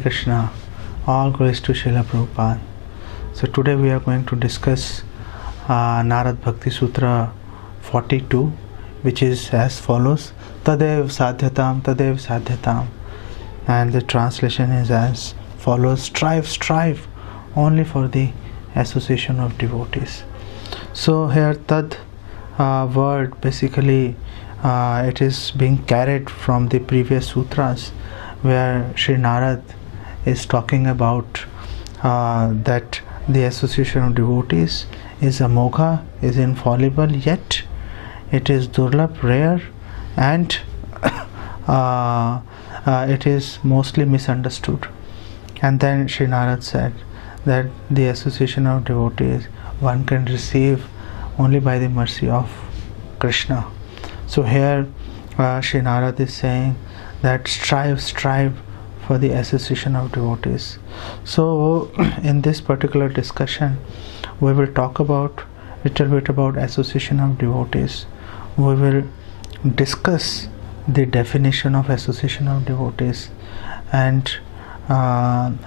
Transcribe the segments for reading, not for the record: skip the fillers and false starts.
Krishna, all glories to Srila Prabhupada. So today we are going to discuss Narad Bhakti Sutra 42, which is as follows: Tadev sadhyatam, and the translation is as follows: strive only for the association of devotees. So here tad word basically it is being carried from the previous sutras, where Sri Narad is talking about that the association of devotees is amogha, is infallible, yet it is durlabh, rare, and it is mostly misunderstood. And then Sri Narad said that the association of devotees one can receive only by the mercy of Krishna. So here Sri Narad is saying that strive for the association of devotees. So in this particular discussion we will talk about little bit about association of devotees. We will discuss the definition of association of devotees, and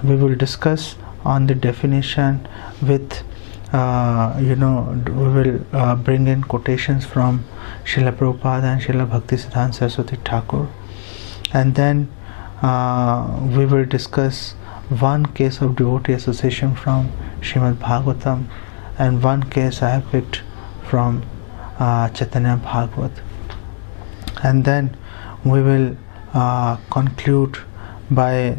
we will discuss on the definition with we will bring in quotations from Srila Prabhupada and Srila Bhaktisiddhanta Saraswati Thakur, and then we will discuss one case of devotee association from Srimad Bhagavatam, and one case I have picked from Chaitanya Bhagavat, and then we will conclude by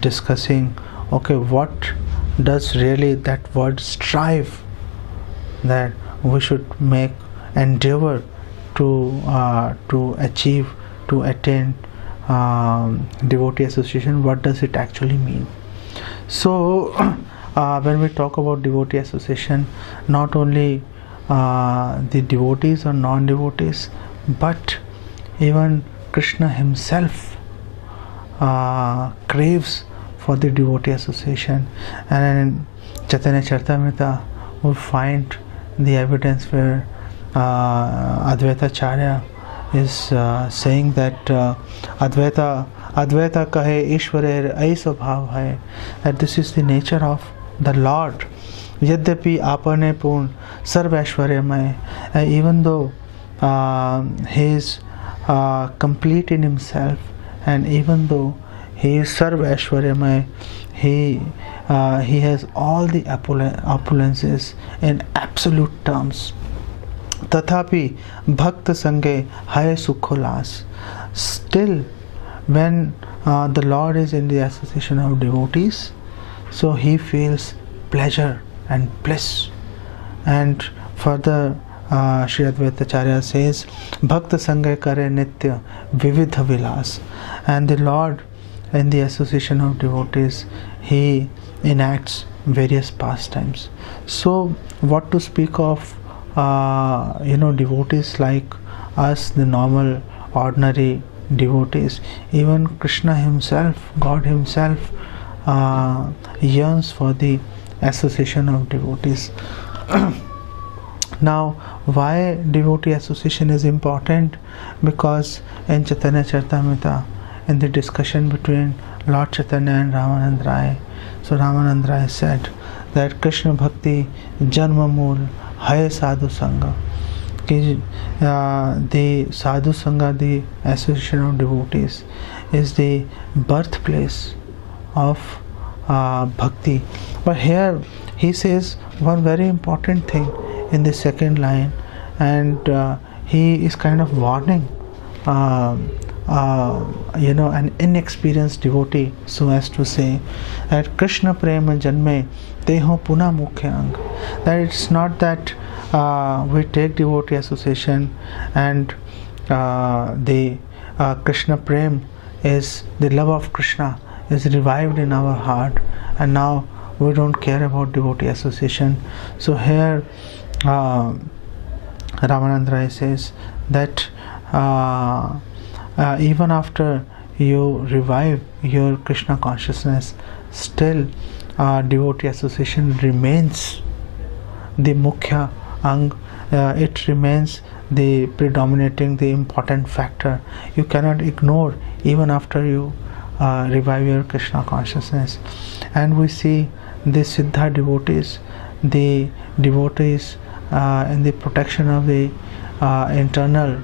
discussing, okay, what does really that word strive, that we should make endeavor to achieve, to attain devotee association, what does it actually mean? So when we talk about devotee association, not only the devotees or non-devotees, but even Krishna himself craves for the devotee association. And in Chaitanya Charitamrita we find the evidence where Advaita Acharya is saying that Advaita kahe Ishwarer aisa bhav hai, that this is the nature of the Lord. Yadyapi apane purn sarvaishwaryamay, even though he is complete in himself, and even though he is sarvaishwaryamay, he has all the opulences in absolute terms. Tathapi bhakta sange hai sukholas. Still, when the Lord is in the association of devotees, so he feels pleasure and bliss. And further Sri Advaita Acharya says, bhakta sange kare nitya vividha vilas. And the Lord in the association of devotees, he enacts various pastimes. So what to speak of devotees like us, the normal ordinary devotees? Even Krishna himself, God himself, yearns for the association of devotees. Now, why devotee association is important? Because in Chaitanya Charitamrita, in the discussion between Lord Chaitanya and Ramanand Rai, so Ramanand Rai said that Krishna Bhakti Janma Mool Hai Sadhu Sangha, the Sadhu Sangha, the association of devotees, is the birthplace of bhakti. But here he says one very important thing in the second line, and he is kind of warning an inexperienced devotee, so as to say that Krishna prema janme teho puna mukhya ang, that it's not that we take devotee association and the Krishna prem is the love of Krishna is revived in our heart, and now we don't care about devotee association. So here Ramanand Rai says that even after you revive your Krishna consciousness, still devotee association remains the mukhya ang, it remains the predominating, the important factor. You cannot ignore even after you revive your Krishna consciousness. And we see the Siddha devotees, the devotees in the protection of the internal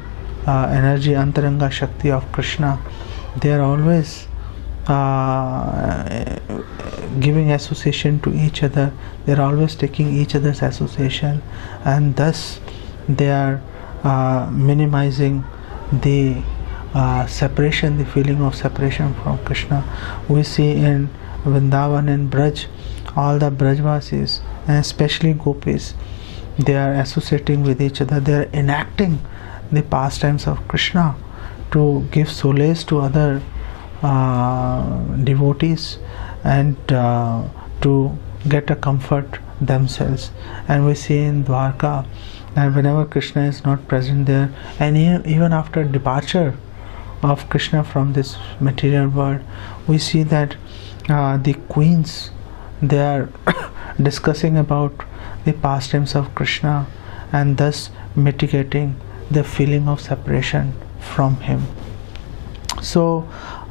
energy, Antaranga Shakti of Krishna. They are always giving association to each other. They are always taking each other's association, and thus they are minimizing the separation, the feeling of separation from Krishna. We see in Vrindavan and Braj, all the Brajvasis and especially gopis, they are associating with each other. They are enacting the pastimes of Krishna to give solace to other devotees and to get a comfort themselves. And we see in Dwarka, and whenever Krishna is not present there, and even after departure of Krishna from this material world, we see that the queens, they are discussing about the pastimes of Krishna and thus mitigating the feeling of separation from him. So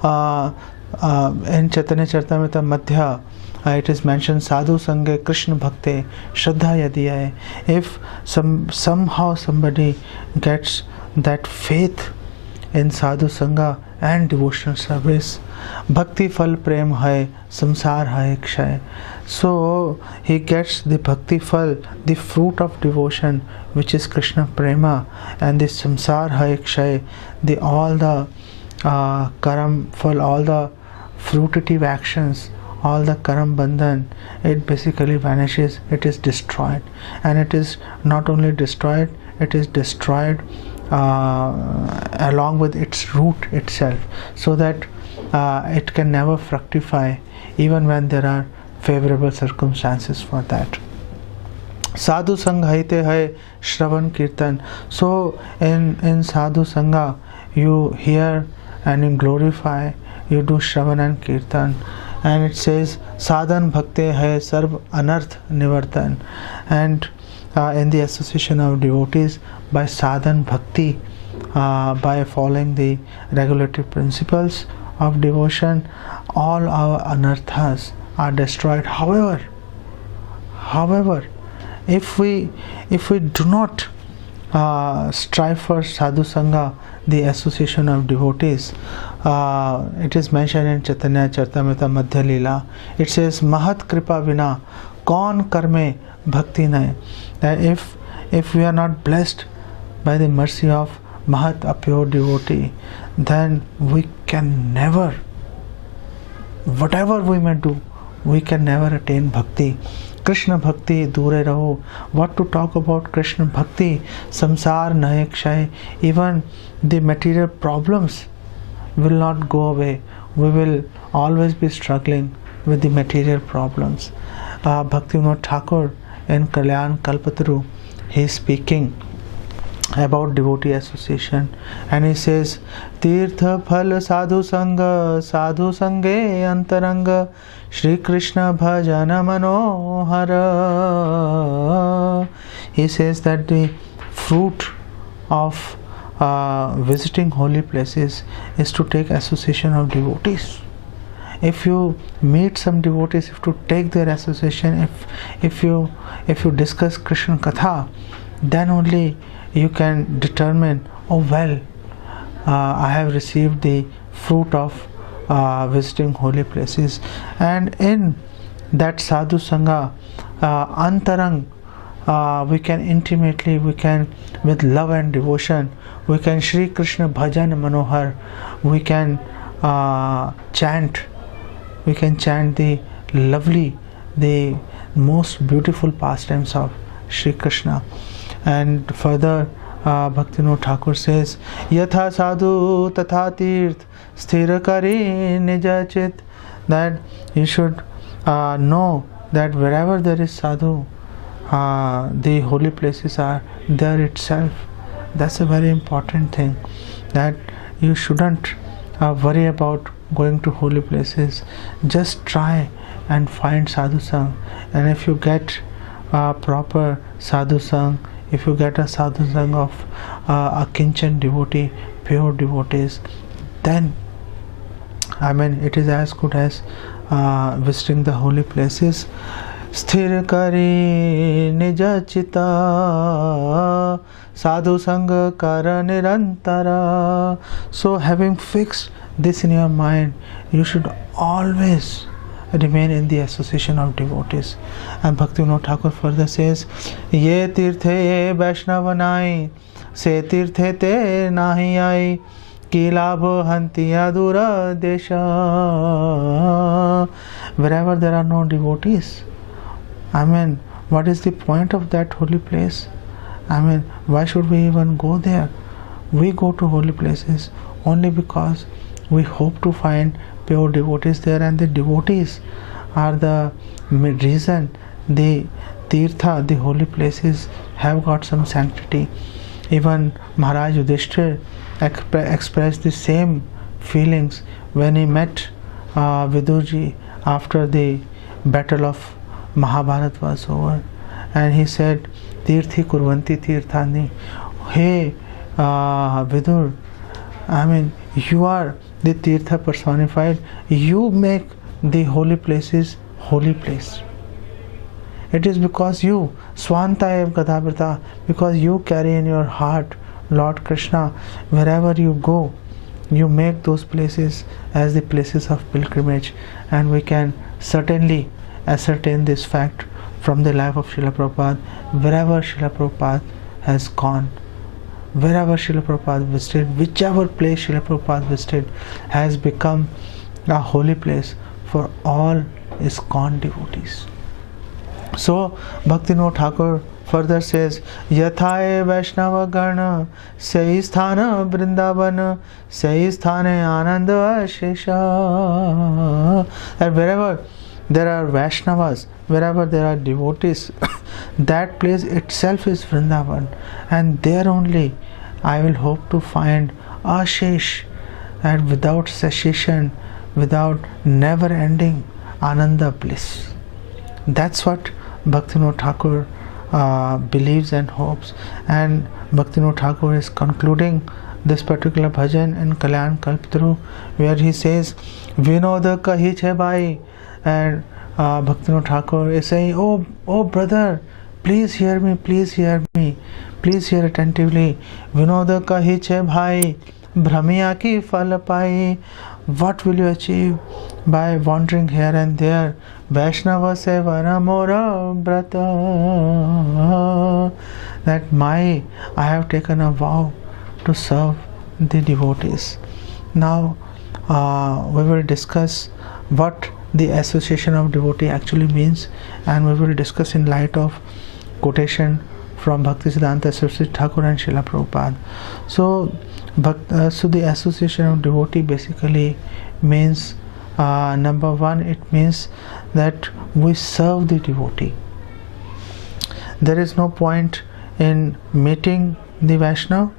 in Chaitanya Charitamrita Madhya, it is mentioned sadhu sange Krishna bhakte shraddha yadi hai. If somehow somebody gets that faith in sadhu sangha and devotional service, bhakti phal prem hai, samsar hai kshay. So he gets the bhakti phal, the fruit of devotion, which is Krishna prema, and the samsar hai kshay, all the karam phal, all the fruitative actions, all the karam bandhan, it basically vanishes, it is destroyed. And it is not only destroyed, it is destroyed along with its root itself, so that it can never fructify even when there are favorable circumstances for that. Sadhu Sangha haite hai Shravan Kirtan. So in Sadhu Sangha you hear and you glorify, you do Shravan and Kirtan. And it says Sadhan Bhakte hai Sarv Anarth Nivartan. And in the association of devotees, by sadhan bhakti, by following the regulative principles of devotion, all our anarthas are destroyed. However, if we do not strive for sadhu sangha, the association of devotees, it is mentioned in Chaitanya Charitamrita Madhya Leela. It says Mahat Kripa Vina Kaun Karme Bhakti Nai. That if we are not blessed by the mercy of Mahat, a pure devotee, then we can never, whatever we may do, we can never attain bhakti. Krishna bhakti dure raho. What to talk about Krishna bhakti? Samsar nahe kshay. Even the material problems will not go away. We will always be struggling with the material problems. Bhaktivinoda Thakur in Kalyan Kalpataru, he is speaking about devotee association, and he says Tirtha Phal Sadhu Sangha Sadhu Sange Antaranga Shri Krishna Bhajana Manohara. He says that the fruit of visiting holy places is to take association of devotees. If you meet some devotees, if you take their association, if you discuss Krishna Katha, then only you can determine, oh well, I have received the fruit of visiting holy places. And in that sadhu sangha, antarang, we can intimately, we can with love and devotion, we can Shri Krishna Bhajan Manohar, we can chant the lovely, the most beautiful pastimes of Shri Krishna. And further, Bhaktivinoda Thakur says, Yatha sadhu tatha tirth sthira kari nija chit. That you should know that wherever there is sadhu, the holy places are there itself. That's a very important thing, that you shouldn't worry about going to holy places. Just try and find sadhu sang, and if you get proper sadhu sang, if you get a sadhu sang of a kinchan devotee, pure devotees, then I mean, it is as good as visiting the holy places. स्थिर करी निज चिता sadhu sangha kara nirantara. So having fixed this in your mind, you should always remain in the association of devotees. And Bhaktivinoda Thakur further says, Ye tirthe ye Vaishnavanai, se tirthe te nahi ai, ki labh hanti adura desha. Wherever there are no devotees, I mean, what is the point of that holy place? I mean, why should we even go there? We go to holy places only because we hope to find pure devotees there, and the devotees are the reason the tirtha, the holy places, have got some sanctity. Even Maharaj Yudhishthir expressed the same feelings when he met Vidurji after the battle of Mahabharata was over, and he said, Tirthi kurvanti tirthani. Hey Vidur, I mean, you are the tirtha personified. You make the holy places holy place. It is because you, Swantayev Gadabhrata, because you carry in your heart Lord Krishna. Wherever you go, you make those places as the places of pilgrimage, and we can certainly ascertain this fact from the life of Srila Prabhupada. Wherever Srila Prabhupada has gone, wherever Srila Prabhupada visited, whichever place Srila Prabhupada visited has become a holy place for all ISKCON devotees. So Bhaktivinoda Thakur further says, Yathaye Vaishnava Gana, Sai Sthana Vrindavan, Sai Sthane Ananda Ashesha. And wherever there are Vaishnavas, wherever there are devotees, that place itself is Vrindavan, and there only I will hope to find Ashesh, and without cessation, without never ending Ananda bliss. That's what Bhaktivinoda Thakur believes and hopes. And Bhaktivinoda Thakur is concluding this particular bhajan in Kalyan Kalpataru, where he says, Vinoda kahi che bhai. And Bhaktivinoda Thakur is saying, oh brother, please hear me, please hear me, please hear attentively. Vinoda kahi che bhai, bhramiya ki phal pai. What will you achieve by wandering here and there? Vaishnava sevana mora brata. That I have taken a vow to serve the devotees. Now we will discuss what the association of devotee actually means, and we will discuss in light of quotation from Bhaktisiddhanta Saraswati Thakur and Srila Prabhupada. So the association of devotee basically means, number one, it means that we serve the devotee. There is no point in meeting the Vaishnava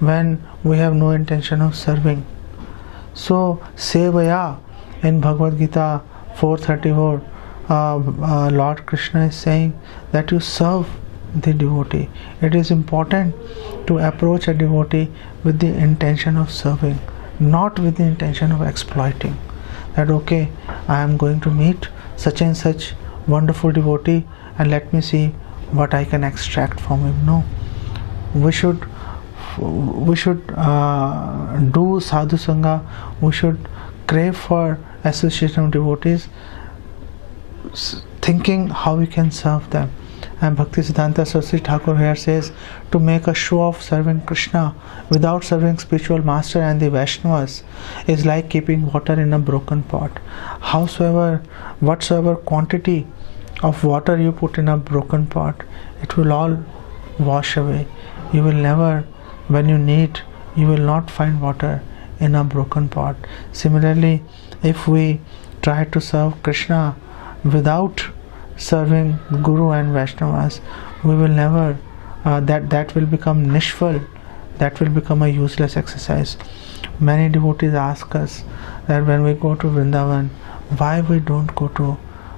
when we have no intention of serving. So sevaya, in Bhagavad Gita 4:34, Lord Krishna is saying that you serve the devotee. It is important to approach a devotee with the intention of serving, not with the intention of exploiting. That okay, I am going to meet such and such wonderful devotee and let me see what I can extract from him. No, we should do sadhu sangha. We should crave for association of devotees, thinking how we can serve them. And Bhaktisiddhanta Saraswati Thakur here says, to make a show of serving Krishna without serving spiritual master and the Vaishnavas is like keeping water in a broken pot. Whatsoever quantity of water you put in a broken pot, it will all wash away. You will never, when you need, you will not find water in a broken pot. Similarly, if we try to serve Krishna without serving Guru and Vaishnavas, we will never, that will become nishfal, that will become a useless exercise. Many devotees ask us that when we go to Vrindavan, why we don't go to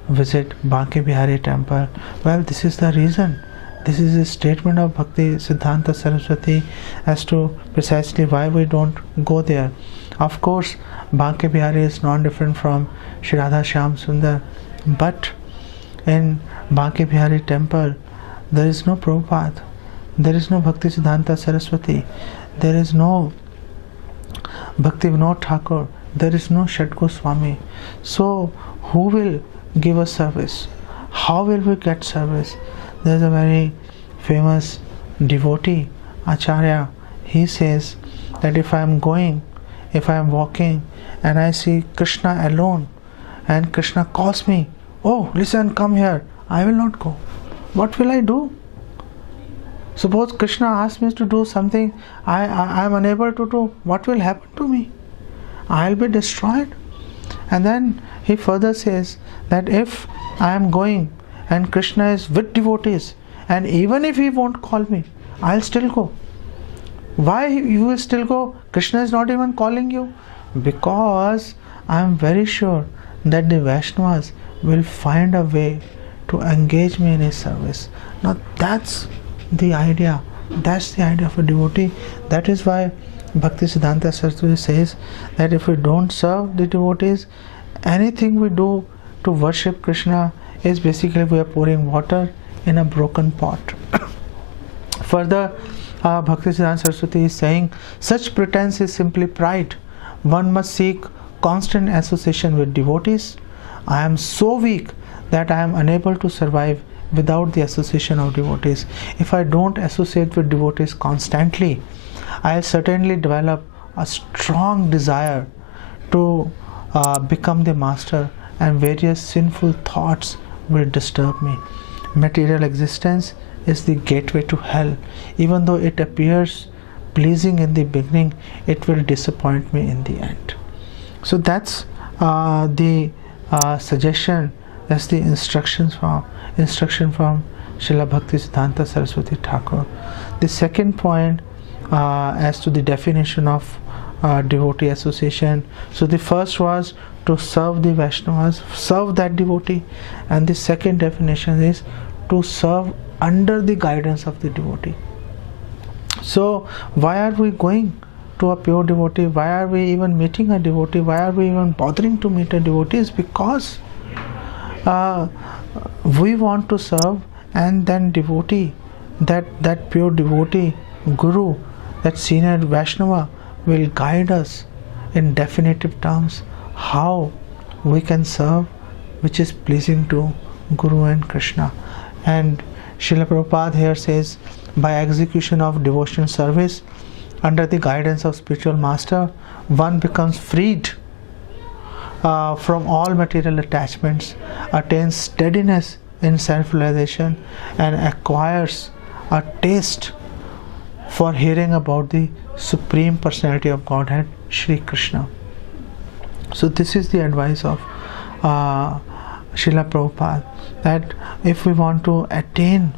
visit Banke Bihari temple. Well, this is the reason This is a statement of Bhakti Siddhanta Saraswati as to precisely why we don't go there. Of course, Banke Bihari is not different from Shri Radha Shyam Sundar, but in Banke Bihari temple, there is no Prabhupada, there is no Bhakti Siddhanta Saraswati, there is no Bhakti Vinod Thakur, there is no Shat Goswami. So, who will give us service? How will we get service? There is a very famous devotee, Acharya. He says that if I am going, if I am walking, and I see Krishna alone, and Krishna calls me, oh, listen, come here, I will not go. What will I do? Suppose Krishna asks me to do something I am unable to do. What will happen to me? I will be destroyed. And then he further says that if I am going and Krishna is with devotees, and even if he won't call me, I'll still go. Why you will still go? Krishna is not even calling you. Because I am very sure that the Vaishnavas will find a way to engage me in his service. Now that's the idea. That's the idea of a devotee. That is why Bhakti Siddhanta Saraswati says that if we don't serve the devotees, anything we do to worship Krishna is basically we are pouring water in a broken pot. Further, Bhakti Siddhanta Saraswati is saying, such pretense is simply pride. One must seek constant association with devotees. I am so weak that I am unable to survive without the association of devotees. If I don't associate with devotees constantly, I'll certainly develop a strong desire to become the master, and various sinful thoughts will disturb me. Material existence is the gateway to hell. Even though it appears pleasing in the beginning, it will disappoint me in the end. So that's the suggestion, that's the instruction from Srila Bhakti Siddhanta Saraswati Thakur. The second point as to the definition of devotee association. So the first was to serve the Vaishnavas, serve that devotee, and the second definition is to serve under the guidance of the devotee. So why are we going to a pure devotee? Why are we even meeting a devotee? Why are we even bothering to meet a devotee? Is because we want to serve, and then devotee, that pure devotee, Guru, that senior Vaishnava will guide us in definitive terms how we can serve which is pleasing to Guru and Krishna. And Srila Prabhupada here says, by execution of devotional service under the guidance of spiritual master, one becomes freed from all material attachments, attains steadiness in self-realization, and acquires a taste for hearing about the Supreme Personality of Godhead, Shri Krishna. So this is the advice of Srila Prabhupada, that if we want to attain,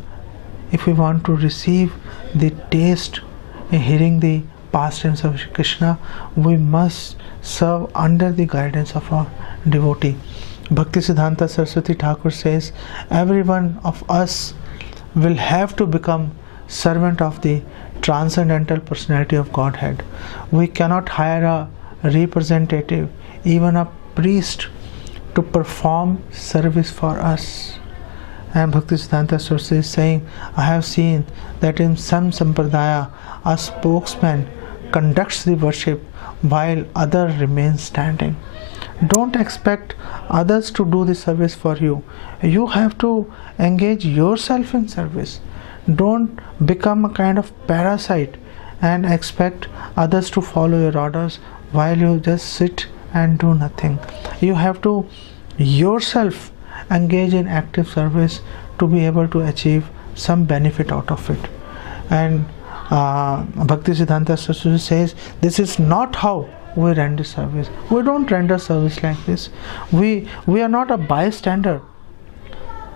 if we want to receive the taste in hearing the pastimes of Shri Krishna, we must serve under the guidance of a devotee. Bhakti Siddhanta Saraswati Thakur says, every one of us will have to become servant of the transcendental personality of Godhead. We cannot hire a representative, even a priest, to perform service for us. And Bhakti Siddhanta Saraswati is saying, I have seen that in some sampradaya, a spokesman conducts the worship while other remains standing. Don't expect others to do the service for you. You have to engage yourself in service. Don't become a kind of parasite and expect others to follow your orders while you just sit and do nothing. You have to yourself engage in active service to be able to achieve some benefit out of it. And Bhakti Siddhanta Saraswati says, this is not how we render service. We don't render service like this. We are not a bystander.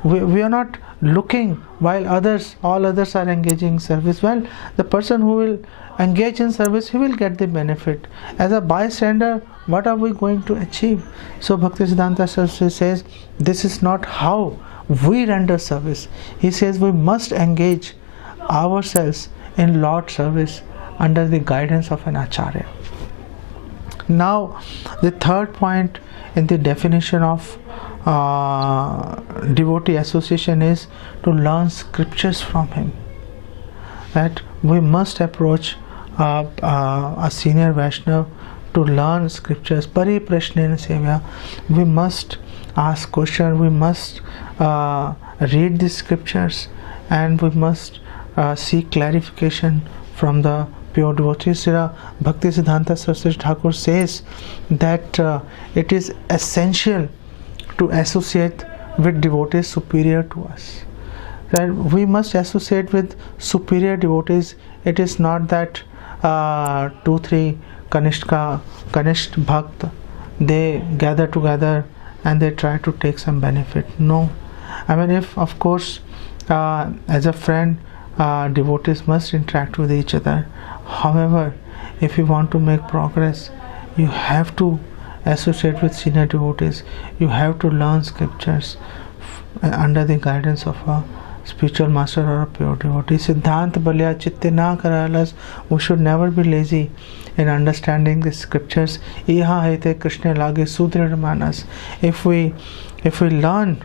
We are not looking while all others are engaging in service. Well, the person who will engage in service, he will get the benefit. As a bystander, what are we going to achieve? So Bhakti Siddhanta Saraswati says, this is not how we render service. He says we must engage ourselves in Lord service under the guidance of an Acharya. Now, the third point in the definition of devotee association is to learn scriptures from him. That we must approach a senior Vaishnava to learn scriptures. Pari prashnena sevya. We must ask questions, we must read the scriptures, and we must seek clarification from the pure devotees. Srila Bhakti Siddhanta Saraswati Thakur says that it is essential to associate with devotees superior to us. That we must associate with superior devotees. It is not that 2-3 Kanishta Bhakt, they gather together and they try to take some benefit. No. I mean, if of course as a friend devotees must interact with each other. However, if you want to make progress, you have to associate with senior devotees. You have to learn scriptures under the guidance of a spiritual master or a pure devotee. Siddhant balya chitte na karalas. We should never be lazy in understanding the scriptures. Iha haite Krishna lage sudrid manas. If we learn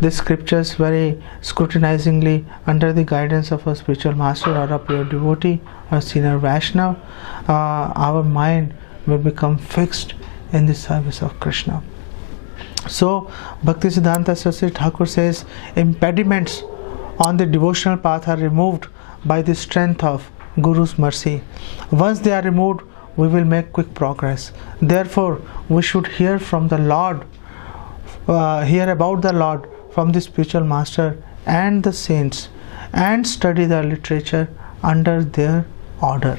the scriptures very scrutinizingly under the guidance of a spiritual master or a pure devotee or senior Vaishnava, our mind will become fixed in the service of Krishna. So, Bhakti Siddhanta Saraswati Thakur says, impediments on the devotional path are removed by the strength of Guru's mercy. Once they are removed, we will make quick progress. Therefore, we should hear from the Lord, hear about the Lord from the spiritual master and the saints, and study the literature under their order.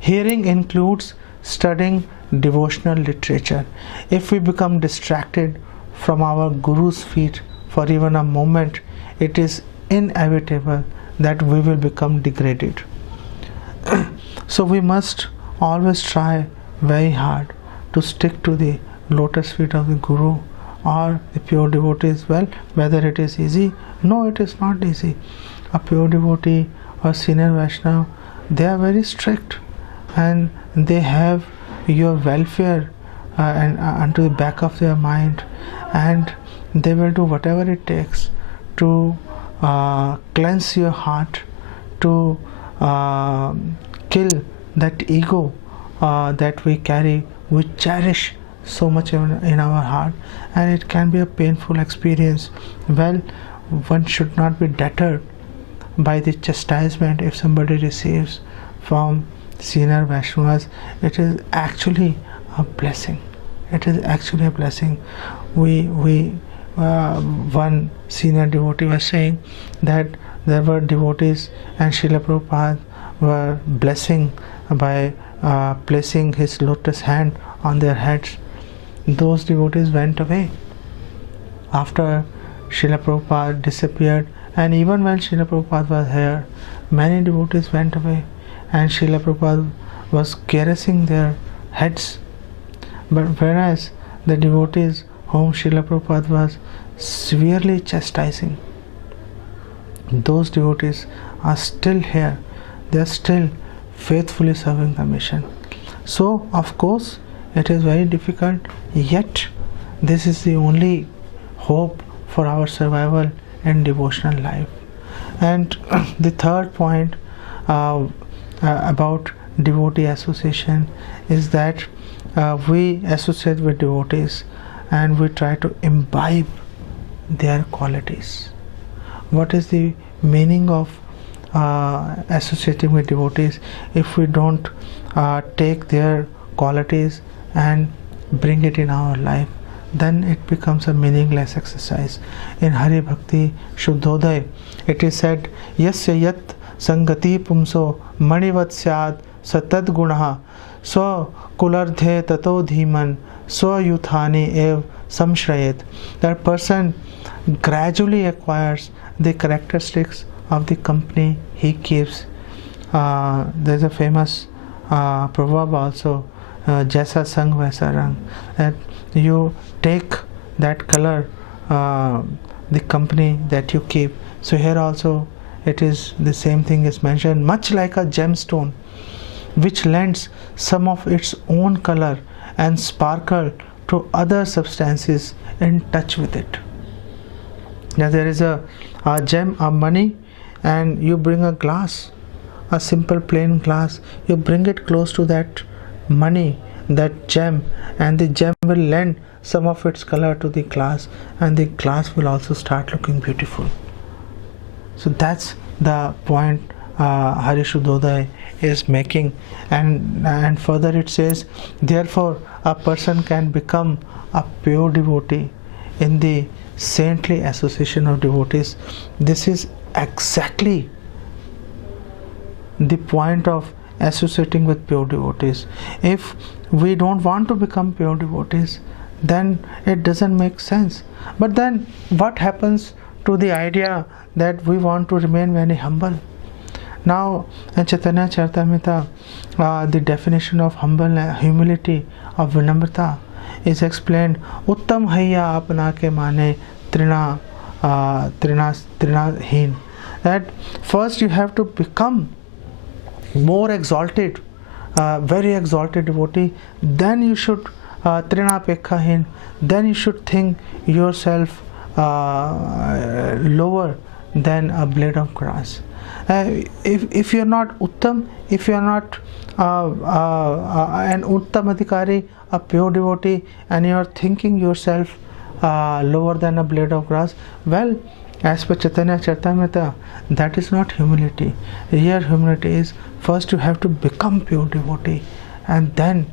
Hearing includes studying devotional literature. If we become distracted from our Guru's feet for even a moment, it is inevitable that we will become degraded. So we must always try very hard to stick to the lotus feet of the Guru or the pure devotees. Well, whether it is easy? No, it is not easy. A pure devotee or senior Vaishnava, they are very strict and they have your welfare and unto the back of their mind, and they will do whatever it takes to cleanse your heart, to kill that ego that we carry, we cherish so much in our heart, and it can be a painful experience. Well, one should not be deterred by the chastisement if somebody receives from senior Vaishnavas. It is actually a blessing. It is actually a blessing. One senior devotee was saying that there were devotees and Srila Prabhupada were blessing by placing his lotus hand on their heads. Those devotees went away after Srila Prabhupada disappeared, and even when Srila Prabhupada was here, many devotees went away and Srila Prabhupada was caressing their heads. But whereas the devotees whom Srila Prabhupada was severely chastising, those devotees are still here. They are still faithfully serving the mission. So, of course, it is very difficult, yet this is the only hope for our survival in devotional life. And the third point about devotee association is that we associate with devotees and we try to imbibe their qualities. What is the meaning of associating with devotees if we don't take their qualities and bring it in our life? Then it becomes a meaningless exercise. In Hari Bhakti Shuddhodaya, it is said, Yasya yat sangati pumso manivat syad satad gunaha swa kulardhe tato dhiman swa yuthani ev samshrayet. That person gradually acquires the characteristics of the company he keeps. There is a famous proverb also, Jaisa sang vaisa rang, that you take that color the company that you keep. So here also it is the same thing is mentioned, much like a gemstone which lends some of its own color and sparkle to other substances in touch with it. Now there is a gem, a money, and you bring a glass, a simple plain glass, you bring it close to that money, that gem, and the gem will lend some of its color to the glass, and the glass will also start looking beautiful. So that's the point Harishuddhodaya is making, and further it says, therefore a person can become a pure devotee in the saintly association of devotees. This is exactly the point of associating with pure devotees. If we don't want to become pure devotees, then it doesn't make sense. But then what happens to the idea that we want to remain very humble? Now in Chaitanya Charitamrita, the definition of humility, of vinamrata, is explained. Uttam hayya apna ke mane trina heen. That first you have to become more exalted, very exalted devotee, then you should trina pekhahin, then you should think yourself lower than a blade of grass. If you're not uttam, if you're not an uttam adhikari, a pure devotee, and you're thinking yourself lower than a blade of grass, well, as per Chaitanya Charitamrita, that is not humility. Here humility is, first you have to become pure devotee, and then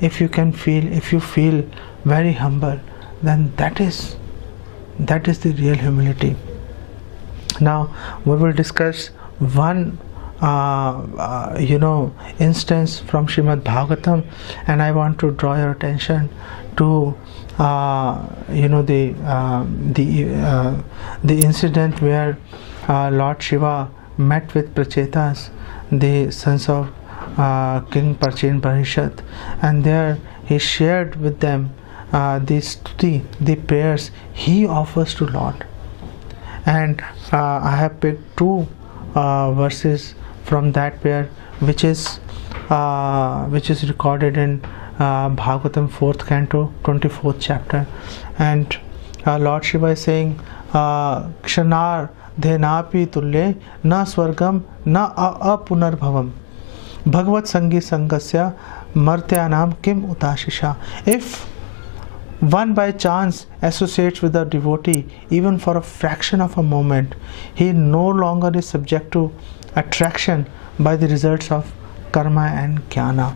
if you feel very humble, then that is the real humility. Now we will discuss one instance from Srimad Bhagavatam, and I want to draw your attention to the incident where Lord Shiva met with Prachetas, the sons of King Parchin Parishad, and there he shared with them the stuti, the prayers he offers to Lord. And I have picked two verses from that prayer, which is recorded in Bhagavatam 4th canto, 24th chapter. And Lord Shiva is saying, Kshanar dhenapi tulle na swargam na apunarbhavam bhagavad sangi sangasya martyanam kim utashisha. If one by chance associates with a devotee, even for a fraction of a moment, he no longer is subject to attraction by the results of karma and jnana.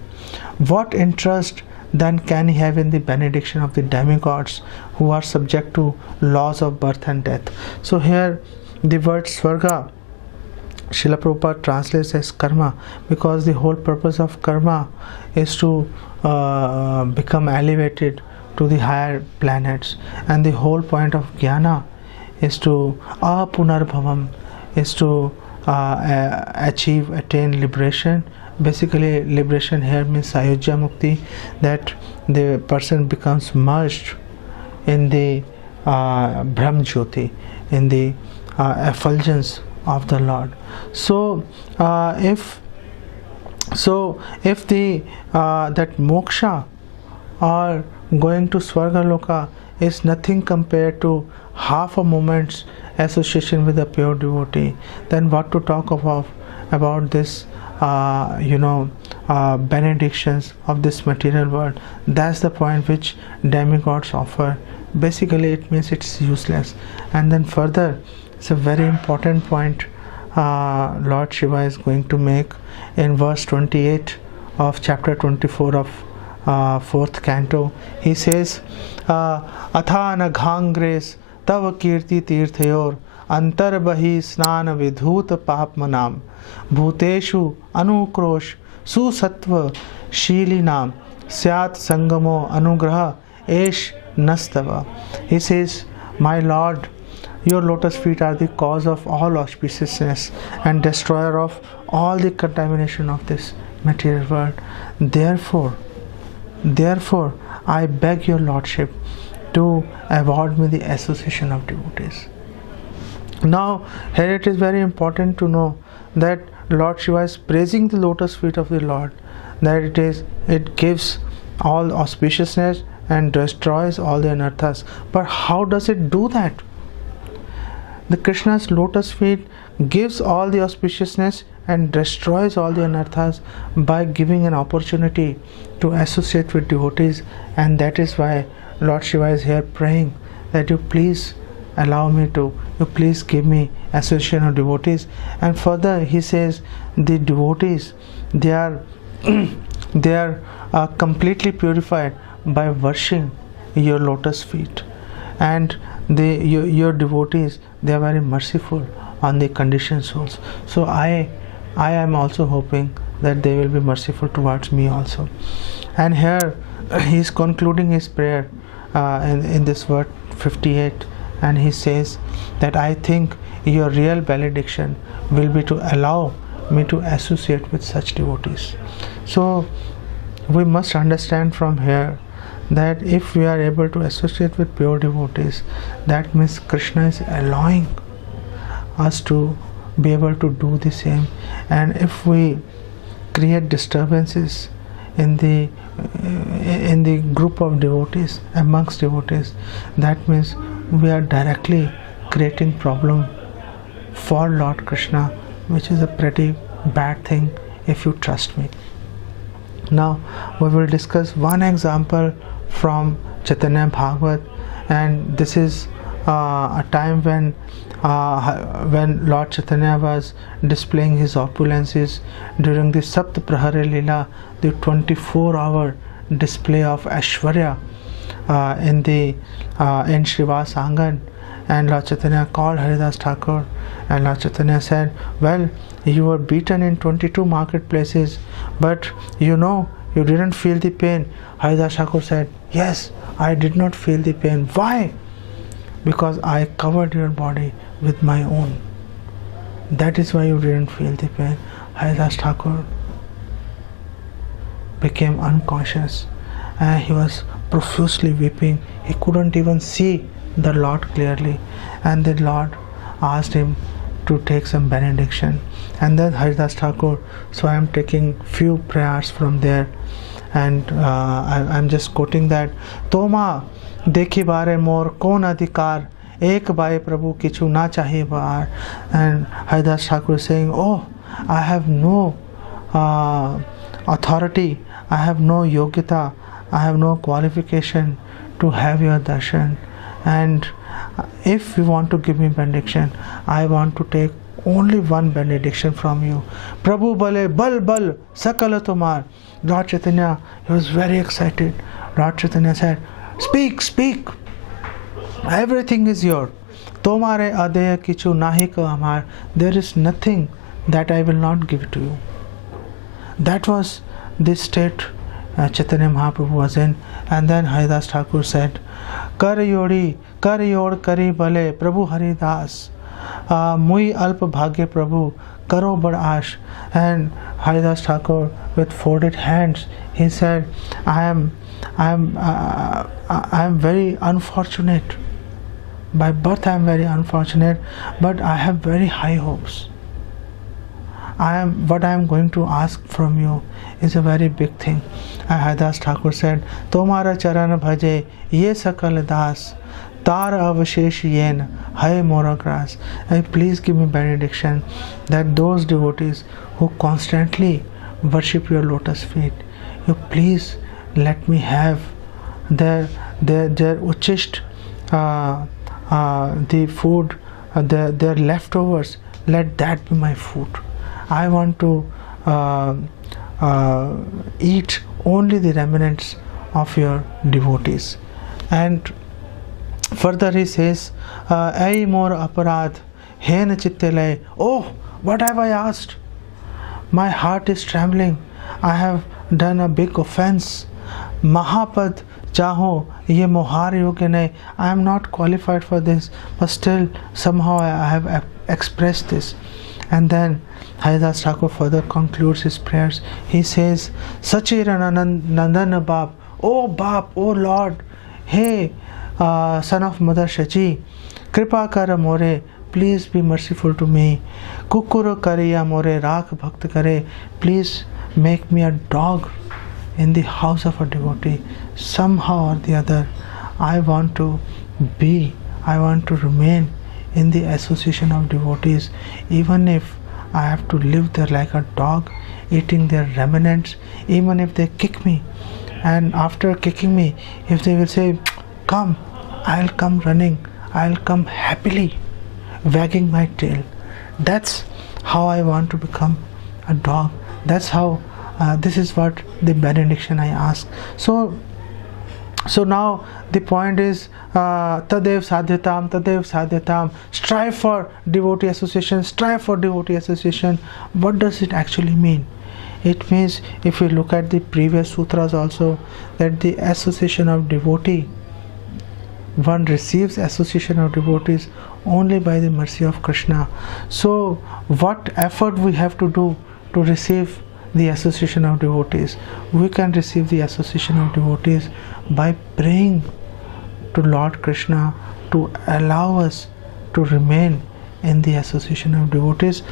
What interest then can he have in the benediction of the demigods who are subject to laws of birth and death? So here the word Swarga, Srila Prabhupada translates as karma, because the whole purpose of karma is to become elevated to the higher planets, and the whole point of jnana is to apunarbhavam, is to attain liberation. Basically liberation here means Ayodhya Mukti, that the person becomes merged in the Brahm Jyoti, in the effulgence of the Lord. So if the that moksha or going to Swargaloka is nothing compared to half a moment's association with a pure devotee, then what to talk about this benedictions of this material world? That's the point which demigods offer. Basically it means it's useless. And then further, it's a very important point Lord Shiva is going to make in verse 28 of chapter 24 of 4th canto. He says, Athana ghangres tav kirti tirthayor antarbahi snan vidhut papmanam bhuteshu anukrosh susatva shilinam syat sangamo anugraha esh nastava. He says, my Lord, your lotus feet are the cause of all auspiciousness and destroyer of all the contamination of this material world. Therefore, I beg your Lordship to award me the association of devotees. Now, here it is very important to know that Lord Shiva is praising the lotus feet of the Lord, that it gives all auspiciousness and destroys all the anarthas. But how does it do that? The Krishna's lotus feet gives all the auspiciousness and destroys all the anarthas by giving an opportunity to associate with devotees, and that is why Lord Shiva is here praying that you please allow me to, you please give me association of devotees. And further he says the devotees, they are they are completely purified by washing your lotus feet, and your devotees, they are very merciful on the conditioned souls. So I am also hoping that they will be merciful towards me also. And here he is concluding his prayer in this verse 58, and he says that I think your real benediction will be to allow me to associate with such devotees. So we must understand from here that if we are able to associate with pure devotees, that means Krishna is allowing us to be able to do the same. And if we create disturbances in the group of devotees, amongst devotees, that means we are directly creating problem for Lord Krishna, which is a pretty bad thing if you trust me. Now we will discuss one example from Chaitanya Bhagavat, and this is a time when Lord Chaitanya was displaying his opulences during the Sapt Prahari Leela, the 24-hour display of Aishwarya in Srivas Angan. And Lord Chaitanya called Haridas Thakur, and Lord Chaitanya said, well, you were beaten in 22 marketplaces, but you didn't feel the pain. Haridas Thakur said, yes, I did not feel the pain. Why? Because I covered your body with my own. That is why you didn't feel the pain. Haridas Thakur became unconscious and he was profusely weeping. He couldn't even see the Lord clearly, and the Lord asked him to take some benediction. And then Haridas Thakur, so I am taking few prayers from there, and I'm just quoting that. Toma dekhi bare mor kon adhikar, ek bae prabhu kichu na chahi baar. And Haridas Thakur is saying, oh, I have no authority, I have no yogyata, I have no qualification to have your darshan. And if you want to give me benediction, I want to take only one benediction from you. Prabhu bale bal bal sakala tomar. Lord Chaitanya, he was very excited. Lord Chaitanya said, speak, speak. Everything is yours. Tomare adeya kichu nahi ka amar. There is nothing that I will not give to you. That was the state Chaitanya Mahaprabhu was in. And then Haridas Thakur said, Kar yodi, kar yod kari bale, Prabhu Haridas, mui alp bhagya Prabhu, karo bad ash. And Haridas Thakur, with folded hands, he said, I am very unfortunate. By birth I am very unfortunate, but I have very high hopes. What I am going to ask from you is a very big thing. And Haridas Thakur said, Tomara charan bhaje ye sakal das, tar avashesh yen hai mora gras. Please give me benediction that those devotees who constantly worship your lotus feet, you please let me have their uchisht, the food, their leftovers, let that be my food. I want to eat only the remnants of your devotees. And further he says, Ai mor aparad, hen chittelay. Oh, what have I asked? My heart is trembling. I have done a big offense. Mahapad chaho ye mohar yogya nahi. I am not qualified for this, but still somehow I have expressed this. And then Haridas Thakur further concludes his prayers. He says, Sachir Nandan Bab, oh Bab, oh Lord, hey, son of Mother Shachi, Kripa kar more, please be merciful to me. Kukuru kariya more, rakh bhakt kare, please make me a dog in the house of a devotee. Somehow or the other, I want to remain in the association of devotees, even if I have to live there like a dog, eating their remnants, even if they kick me. And after kicking me, if they will say, come, I'll come running, I'll come happily, wagging my tail. That's how I want to become a dog. That's how, this is what the benediction I ask. So now the point is, tadev sadhyatam, strive for devotee association, What does it actually mean? It means, if we look at the previous sutras also, that the association of devotee, one receives association of devotees only by the mercy of Krishna. So what effort we have to do to receive the association of devotees? We can receive the association of devotees by praying to Lord Krishna to allow us to remain in the association of devotees.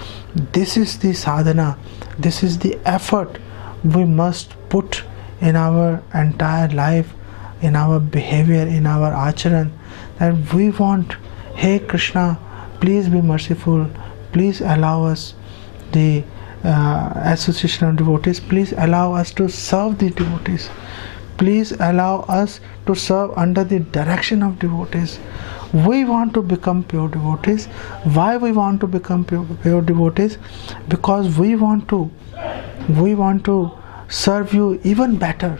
This is the sadhana, this is the effort we must put in our entire life, in our behavior, in our acharan, that we want, hey Krishna, please be merciful, please allow us the association of devotees, please allow us to serve the devotees, please allow us to serve under the direction of devotees. We want to become pure devotees. Why we want to become pure devotees? Because we want to serve you even better.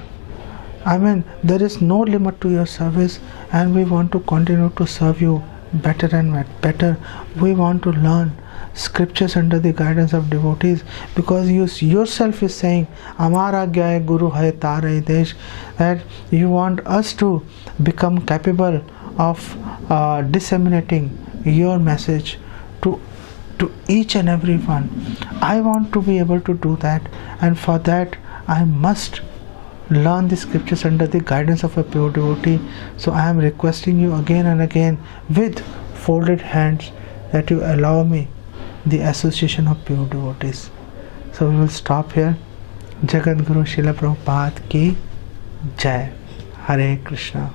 I mean, there is no limit to your service, and we want to continue to serve you better and better. We want to learn scriptures under the guidance of devotees, because you yourself is saying, Amara Gya Guru Hai Tare Desh, that you want us to become capable of disseminating your message to each and every one. I want to be able to do that, and for that I must learn the scriptures under the guidance of a pure devotee. So I am requesting you again and again with folded hands that you allow me the association of pure devotees. So we will stop here. Jagat Guru Srila Prabhupada ki Jai. Hare Krishna.